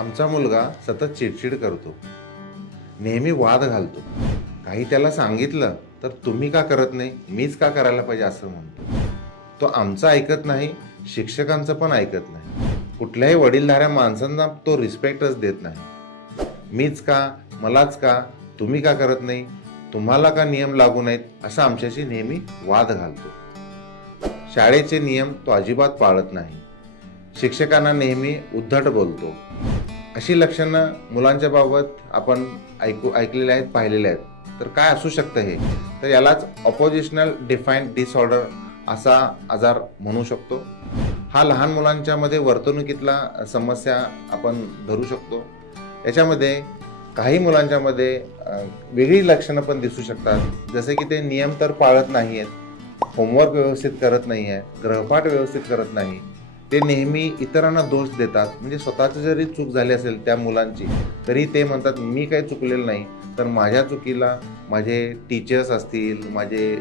आमचा मुलगा सतत चिडचिड करतो, नेहमी वाद घालतो. काही त्याला सांगितलं तर तुम्ही का करत नाही, मीच का करायला पाहिजे असं म्हणतो. तो आमचं ऐकत नाही, शिक्षकांचं पण ऐकत नाही. कुठल्याही वडीलधाऱ्या माणसांना तो रिस्पेक्टच देत नाही. मीच का, मलाच का, तुम्ही का करत नाही, तुम्हाला का नियम लागू नाहीत असं आमच्याशी नेहमी वाद घालतो. शाळेचे नियम तो अजिबात पाळत नाही. शिक्षकांना नेहमी उद्धट बोलतो. अशी लक्षणं मुलांच्या बाबत आपण ऐकलेले आहेत, पाहिलेले आहेत. तर काय असू शकतं हे? तर यालाच ऑपोजिशनल डिफाईन डिसऑर्डर असा आजार म्हणू शकतो. हा लहान मुलांच्या मध्ये वर्तणुकीतला समस्या आपण धरू शकतो. याच्यामध्ये काही मुलांच्या मध्ये वेगळी लक्षणं पण दिसू शकतात. जसे की ते नियम तर पाळत नाही आहेत, होमवर्क व्यवस्थित करत नाही आहे, गृहपाठ व्यवस्थित करत नाही. ते नेहमी इतरांना दोष देतात. म्हणजे स्वतःची जरी चूक झाली असेल त्या मुलांची, तरी ते म्हणतात मी काही चुकलेलं नाही, तर माझ्या चुकीला माझे टीचर्स असतील, माझे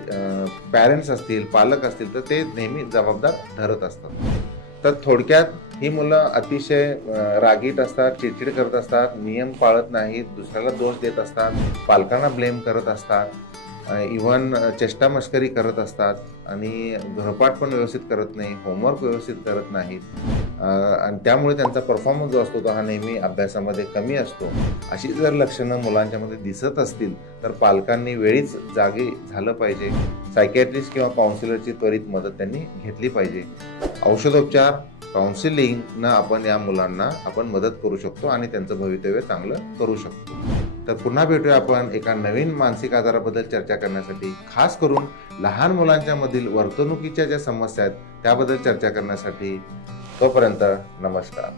पॅरेंट्स असतील, पालक असतील, तर ते नेहमी जबाबदार धरत असतात. तर थोडक्यात ही मुलं अतिशय रागीट असतात, चिडचिड करत असतात, नियम पाळत नाहीत, दुसऱ्याला दोष देत असतात, पालकांना ब्लेम करत असतात, इव्हन चेष्टा मस्करी करत असतात आणि गृहपाठ पण व्यवस्थित करत नाही, होमवर्क व्यवस्थित करत नाहीत आणि त्यामुळे त्यांचा परफॉर्मन्स जो असतो तो हा नेहमी अभ्यासामध्ये कमी असतो. अशी जर लक्षणं मुलांच्यामध्ये दिसत असतील तर पालकांनी वेळीच जागे झालं पाहिजे. सायकॅट्रिस्ट किंवा काउन्सिलरची त्वरित मदत त्यांनी घेतली पाहिजे. औषधोपचार, काउन्सिलिंगनं आपण या मुलांना मदत करू शकतो आणि त्यांचं भवितव्य चांगलं करू शकतो. तर पुन्हा भेटूया आपण एका नवीन मानसिक आजाराबद्दल चर्चा करण्यासाठी, खास करून लहान मुलांच्या मधील वर्तणुकीच्या ज्या समस्या आहेत त्याबद्दल चर्चा करण्यासाठी. तोपर्यंत नमस्कार.